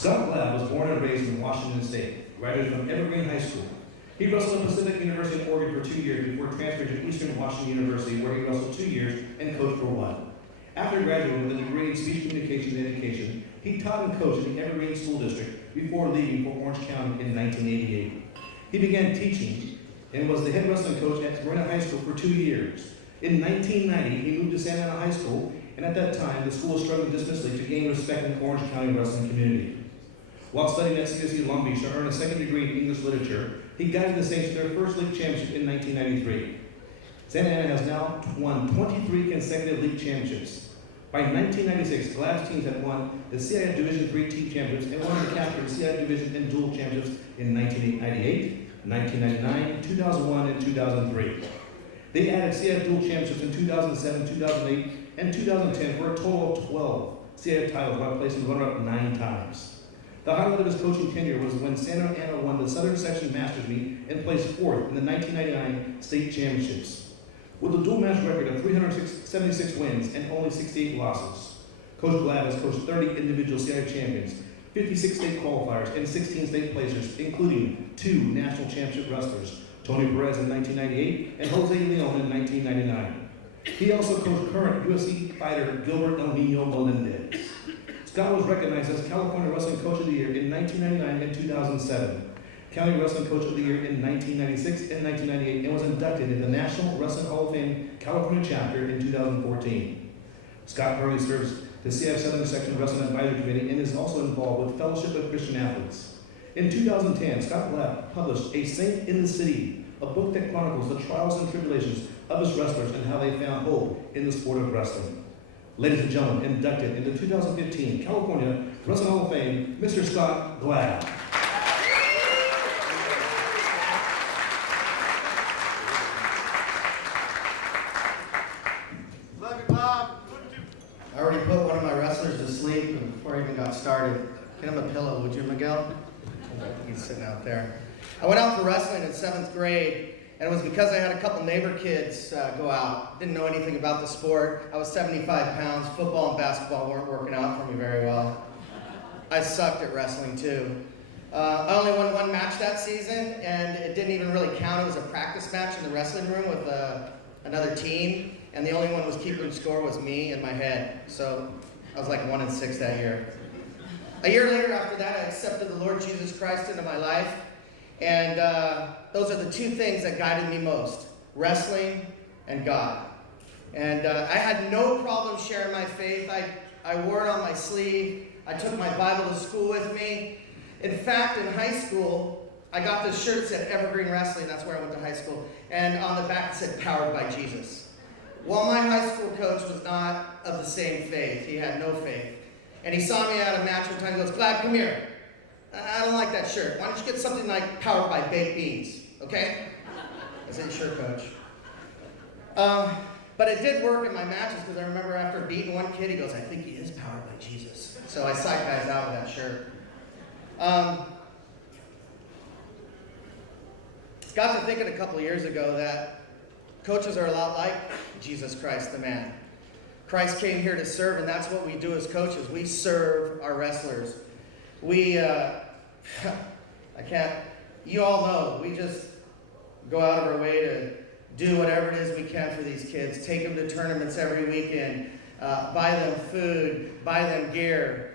Scott Glabb was born and raised in Washington State, graduated from Evergreen High School. He wrestled at Pacific University in Oregon for 2 years before transferring to Eastern Washington University, where he wrestled 2 years and coached for 1. After graduating with a degree in speech communications and education, he taught and coached in the Evergreen School District before leaving for Orange County in 1988. He began teaching and was the head wrestling coach at Laguna High School for 2 years. In 1990, he moved to Santa Ana High School, and at that time, the school was struggling dismissively to gain respect in the Orange County wrestling community. While studying at CSU Long Beach to earn a second degree in English literature, he guided the Saints to their first league championship in 1993. Santa Ana has now won 23 consecutive league championships. By 1996, Glabb's teams had won the CIF Division III team championships and won the capture the CIF Division and dual championships in 1998, 1999, 2001, and 2003. They added CIF dual championships in 2007, 2008, and 2010 for a total of 12 CIF titles, while placing runner-up 9 times. The highlight of his coaching tenure was when Santa Ana won the Southern Section Masters meet and placed 4th in the 1999 state championships. With a dual match record of 376 wins and only 68 losses, Coach Glabb has coached 30 individual CIF champions, 56 state qualifiers, and 16 state placers, including 2 national championship wrestlers, Tony Perez in 1998 and Jose Leon in 1999. He also coached current UFC fighter Gilbert El Nino Melendez. Scott was recognized as California Wrestling Coach of the Year in 1999 and 2007, County Wrestling Coach of the Year in 1996 and 1998, and was inducted into the National Wrestling Hall of Fame California chapter in 2014. Scott currently serves the CIF Southern Section Wrestling Advisory Committee and is also involved with Fellowship of Christian Athletes. In 2010, Scott Glabb published A Saint in the City, a book that chronicles the trials and tribulations of his wrestlers and how they found hope in the sport of wrestling. Ladies and gentlemen, inducted into 2015 California Wrestling Hall of Fame, Mr. Scott Glabb. Love you, Bob. I already put one of my wrestlers to sleep before I even got started. Get him a pillow, would you, Miguel? He's sitting out there. I went out for wrestling in 7th grade, and it was because I had a couple neighbor kids go out. Didn't know anything about the sport. I was 75 pounds. Football and basketball weren't working out for me very well. I sucked at wrestling too. I only won 1 match that season, and it didn't even really count. It was a practice match in the wrestling room with another team, and the only one was keeping score was me in my head. So I was like 1-6 that year. A year later after that, I accepted the Lord Jesus Christ into my life. And those are the 2 things that guided me most, wrestling and God. And I had no problem sharing my faith. I wore it on my sleeve. I took my Bible to school with me. In fact, in high school, I got this shirt that said Evergreen Wrestling. That's where I went to high school. And on the back it said, Powered by Jesus. Well, my high school coach was not of the same faith. He had no faith. And he saw me at a match one time. He goes, Glabb, come here. I don't like that shirt. Why don't you get something like Powered by Baked Beans, okay? I said, sure, Coach. But it did work in my matches, because I remember after beating one kid, he goes, I think he is powered by Jesus. So I psyched guys out with that shirt. Got to thinking a couple of years ago that coaches are a lot like Jesus Christ, the man. Christ came here to serve, and that's what we do as coaches. We serve our wrestlers. You all know, we just go out of our way to do whatever it is we can for these kids, take them to tournaments every weekend, buy them food, buy them gear.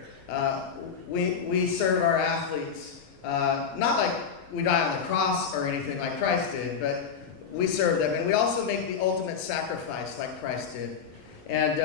We serve our athletes, not like we die on the cross or anything like Christ did, but we serve them. And we also make the ultimate sacrifice like Christ did. And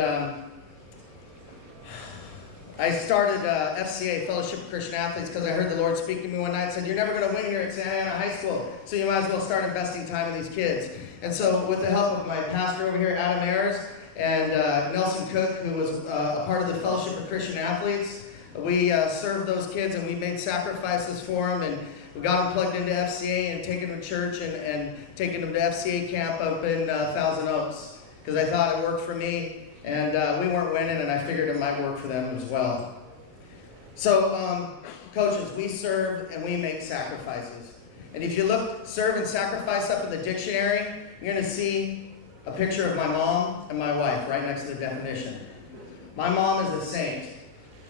I started FCA, Fellowship of Christian Athletes, because I heard the Lord speak to me one night and said, you're never going to win here at Santa Ana High School, so you might as well start investing time in these kids. And so with the help of my pastor over here, Adam Ayers, and Nelson Cook, who was a part of the Fellowship of Christian Athletes, we served those kids and we made sacrifices for them, and we got them plugged into FCA and taken them to church and taken them to FCA camp up in Thousand Oaks, because I thought it worked for me. And we weren't winning, and I figured it might work for them as well. So, coaches, we serve and we make sacrifices. And if you look serve and sacrifice up in the dictionary, you're going to see a picture of my mom and my wife right next to the definition. My mom is a saint.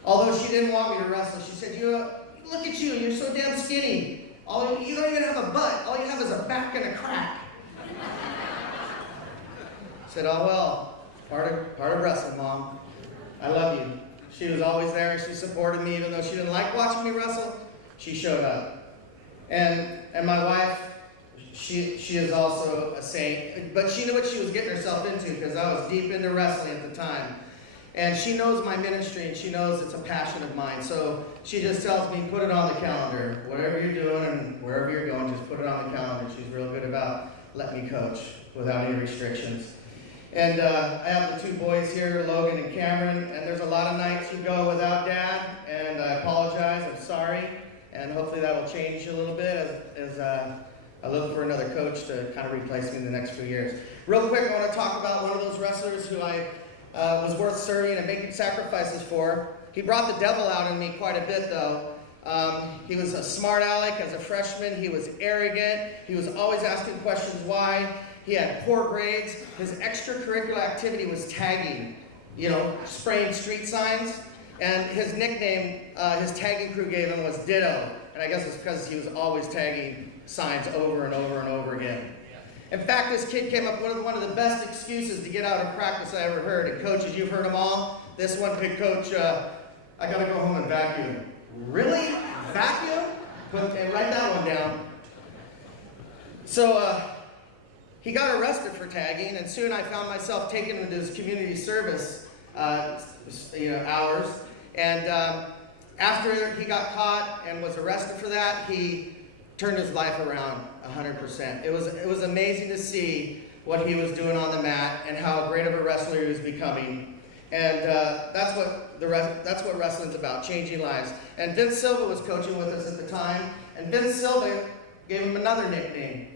Although she didn't want me to wrestle, she said, look at you, you're so damn skinny. You don't even have a butt. All you have is a back and a crack. I said, oh well, part of wrestling, Mom. I love you. She was always there. She supported me, even though she didn't like watching me wrestle. She showed up. And my wife, she is also a saint, but she knew what she was getting herself into because I was deep into wrestling at the time. And she knows my ministry, and she knows it's a passion of mine. So she just tells me, put it on the calendar. Whatever you're doing and wherever you're going, just put it on the calendar. She's real good about letting me coach without any restrictions. And I have the two boys here, Logan and Cameron, and there's a lot of nights you go without Dad, and I apologize, I'm sorry, and hopefully that will change a little bit as I look for another coach to kind of replace me in the next few years. Real quick, I want to talk about one of those wrestlers who I was worth serving and making sacrifices for. He brought the devil out in me quite a bit, though. He was a smart aleck as a freshman. He was arrogant. He was always asking questions why. He had poor grades. His extracurricular activity was tagging, spraying street signs. And his nickname, his tagging crew gave him was Ditto. And I guess it's because he was always tagging signs over and over and over again. In fact, this kid came up with one of the best excuses to get out of practice I ever heard. And coaches, you've heard them all. This one could coach, I got to go home and vacuum. Really? Vacuum? And write that one down. So he got arrested for tagging, and soon I found myself taken into his community service hours. And after he got caught and was arrested for that, he turned his life around 100%. It was amazing to see what he was doing on the mat and how great of a wrestler he was becoming. And that's what wrestling's about, changing lives. And Vince Silva was coaching with us at the time, and Vince Silva gave him another nickname.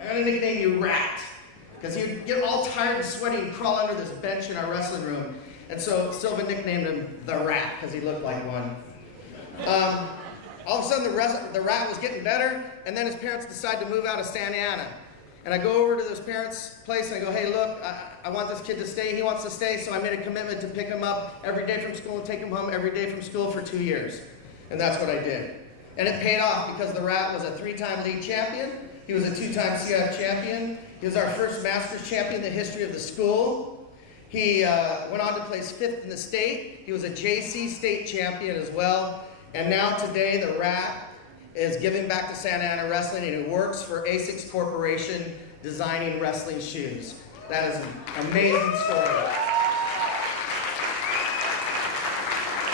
I'm going to nickname you Rat, because he'd get all tired and sweaty and crawl under this bench in our wrestling room. And so Silva nicknamed him the Rat because he looked like one. All of a sudden, the Rat was getting better, and then his parents decided to move out of Santa Ana. And I go over to those parents' place, and I go, hey, look, I want this kid to stay. He wants to stay, so I made a commitment to pick him up every day from school and take him home every day from school for 2 years. And that's what I did. And it paid off because the Rat was a 3-time league champion. He was a 2-time CIF champion. He was our first Masters champion in the history of the school. He went on to place 5th in the state. He was a JC state champion as well. And now today, the Rat is giving back to Santa Ana Wrestling, and he works for A6 Corporation designing wrestling shoes. That is an amazing story.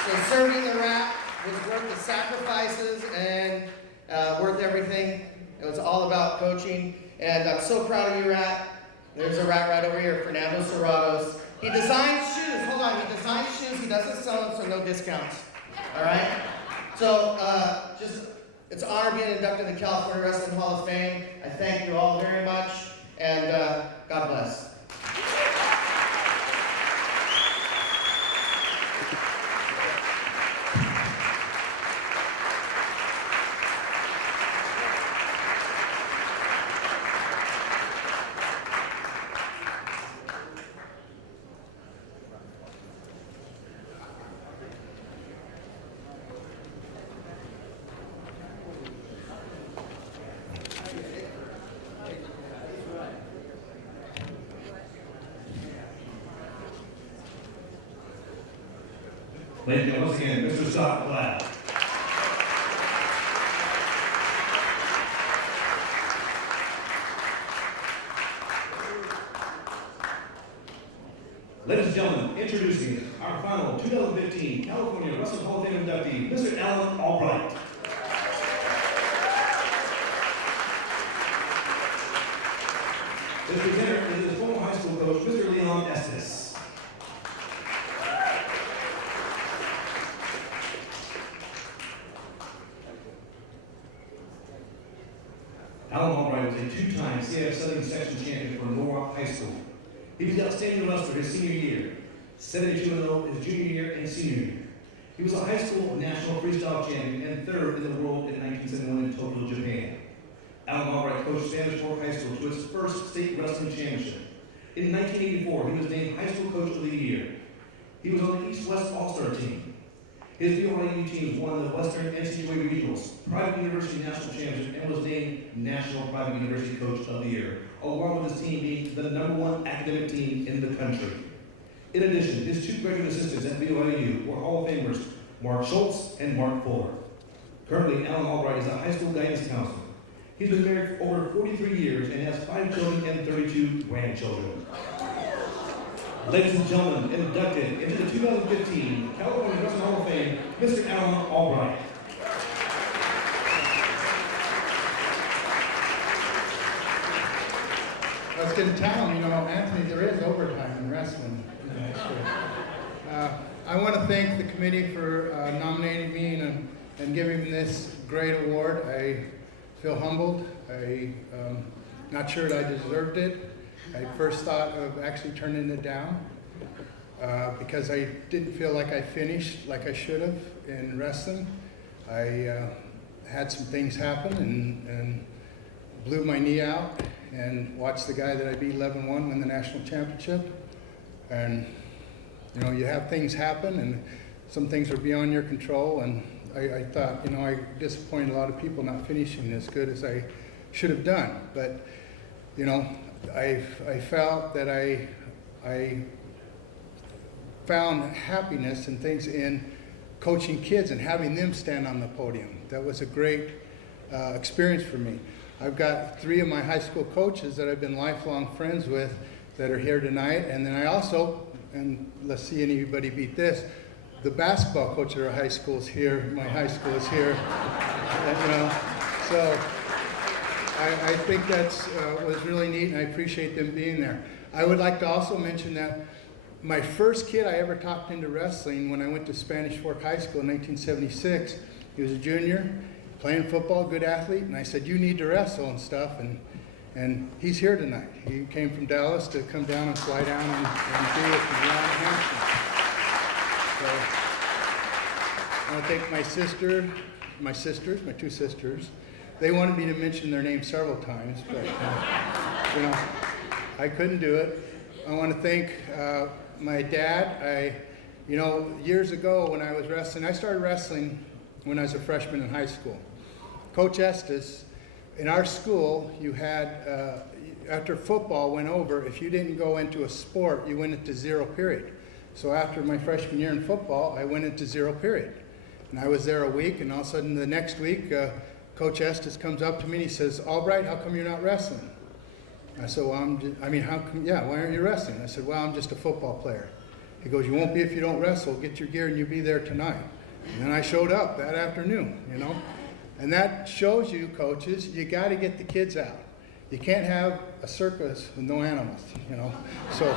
So serving the Rat was worth the sacrifices and worth everything. It was all about coaching, and I'm so proud of you, Rat. There's a Rat right over here, Fernando Serratos. He designs shoes. Hold on, he designs shoes. He doesn't sell them, so no discounts. All right? So it's an honor being inducted in the California Wrestling Hall of Fame. I thank you all very much, and God bless. Ladies and gentlemen, once again, Mr. Scott Glabb. Ladies and gentlemen, introducing our final 2015 California Wrestling Hall of Fame inductee, Mr. Alan Albright. This presenter is his former high school coach, Mr. Leon Estes. Alan Albright was a 2-time CIF Southern Section champion for Norwalk High School. He was the outstanding wrestler his senior year, 72-0 his junior year and senior year. He was a high school national freestyle champion and 3rd in the world in 1971 in Tokyo, Japan. Alan Albright coached Spanish Fork High School to its first state wrestling championship. In 1984, he was named High School Coach of the Year. He was on the East-West All-Star team. His BYU team won the Western NCAA Regionals, Private University National Championship, and was named National Private University Coach of the Year, along with his team being the #1 academic team in the country. In addition, his two graduate assistants at BYU were Hall of Famers Mark Schultz and Mark Fuller. Currently, Alan Albright is a high school guidance counselor. He's been married for over 43 years and has 5 children and 32 grandchildren. Ladies and gentlemen, inducted into the 2015 California Wrestling Hall of Fame, Mr. Alan Albright. I was going to tell him, Anthony, there is overtime in wrestling. I want to thank the committee for nominating me and giving me this great award. I feel humbled. I'm not sure that I deserved it. I first thought of actually turning it down because I didn't feel like I finished like I should have in wrestling. I had some things happen and blew my knee out and watched the guy that I beat 11-1 win the national championship. And you have things happen and some things are beyond your control, and I thought, I disappointed a lot of people not finishing as good as I should have done. But, I felt that I found happiness and things in coaching kids and having them stand on the podium. That was a great experience for me. I've got 3 of my high school coaches that I've been lifelong friends with that are here tonight. And then I also, and let's see anybody beat this, the basketball coach at our high school is here. My high school is here. So I think that's was really neat, and I appreciate them being there. I would like to also mention that my first kid I ever talked into wrestling when I went to Spanish Fork High School in 1976, he was a junior, playing football, good athlete, and I said, you need to wrestle and stuff, and he's here tonight. He came from Dallas to come down and fly down and be with me down in Hampton. So I want to thank my two sisters. They wanted me to mention their names several times, but I couldn't do it. I want to thank my dad. Years ago when I was wrestling, I started wrestling when I was a freshman in high school. Coach Estes, in our school, you had, after football went over, if you didn't go into a sport, you went into 0 period. So after my freshman year in football, I went into 0 period. And I was there a week, and all of a sudden the next week, Coach Estes comes up to me and he says, Albright, how come you're not wrestling? I said, well, how come, why aren't you wrestling? I said, well, I'm just a football player. He goes, you won't be if you don't wrestle. Get your gear and you'll be there tonight. And then I showed up that afternoon, And that shows you, coaches, you got to get the kids out. You can't have a circus with no animals, So,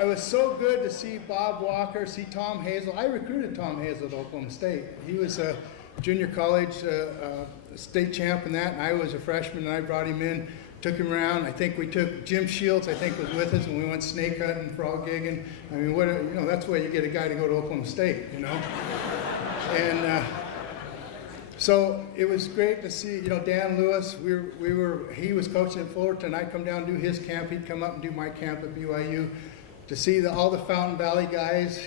I was so good to see Bob Walker, see Tom Hazel. I recruited Tom Hazel to Oklahoma State. He was a junior college state champ in that, and I was a freshman, and I brought him in, took him around. I think we took Jim Shields, was with us, and we went snake hunting, frog gigging. That's why you get a guy to go to Oklahoma State, And so it was great to see, Dan Lewis. He was coaching at Fullerton. I'd come down and do his camp. He'd come up and do my camp at BYU. To see all the Fountain Valley guys,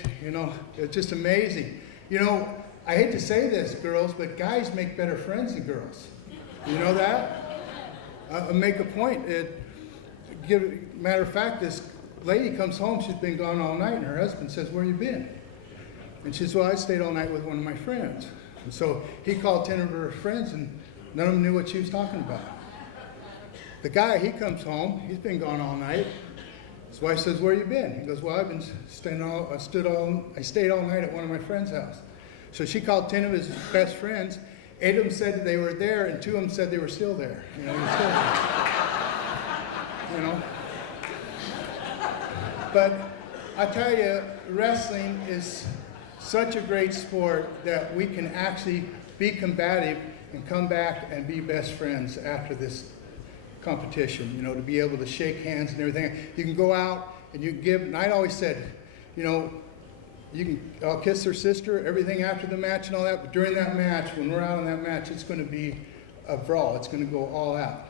it's just amazing. I hate to say this, girls, but guys make better friends than girls. You know that? I'll make a point. Matter of fact, this lady comes home, she's been gone all night, and her husband says, where you been? And she says, well, I stayed all night with one of my friends. And so he called 10 of her friends, and none of them knew what she was talking about. The guy, he comes home, he's been gone all night. His wife says, where you been? He goes, well, I've been I stayed all night at one of my friend's house. So she called 10 of his best friends. 8 of them said that they were there, and 2 of them said they were still there. He was still there. But I tell you, wrestling is such a great sport that we can actually be combative and come back and be best friends after this competition, to be able to shake hands and everything. You can go out and you can give, and I always said, I'll kiss her sister, everything after the match and all that, but during that match, when we're out on that match, it's going to be a brawl. It's going to go all out.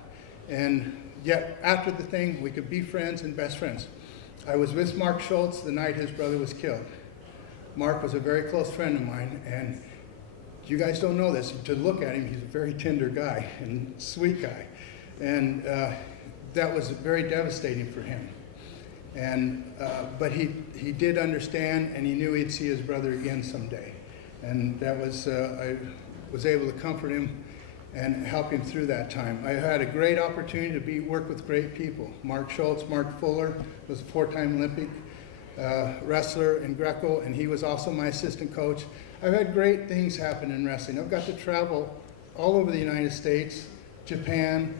And yet, after the thing, we could be friends and best friends. I was with Mark Schultz the night his brother was killed. Mark was a very close friend of mine, and you guys don't know this. To look at him, he's a very tender guy and sweet guy. And that was very devastating for him. And, but he did understand, and he knew he'd see his brother again someday. And that was, I was able to comfort him and help him through that time. I had a great opportunity to work with great people. Mark Schultz, Mark Fuller was a 4-time Olympic wrestler in Greco, and he was also my assistant coach. I've had great things happen in wrestling. I've got to travel all over the United States, Japan,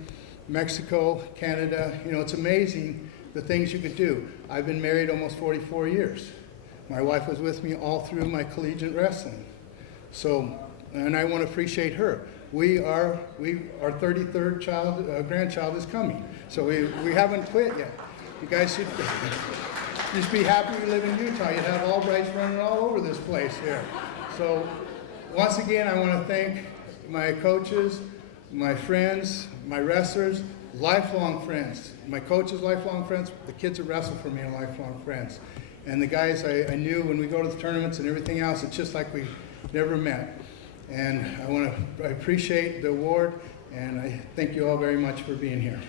Mexico, Canada. You know, it's amazing the things you could do. I've been married almost 44 years. My wife was with me all through my collegiate wrestling. So, and I want to appreciate her. Our 33rd grandchild is coming. So we haven't quit yet. You guys should just be happy you live in Utah. You'd have Albrights running all over this place here. So once again, I want to thank my coaches, my friends, my wrestlers, lifelong friends. My coaches, lifelong friends. The kids that wrestle for me are lifelong friends. And the guys I knew when we go to the tournaments and everything else, it's just like we never met. And I appreciate the award, and I thank you all very much for being here.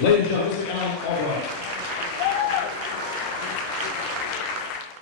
Ladies and gentlemen, Mr. Alan Albright.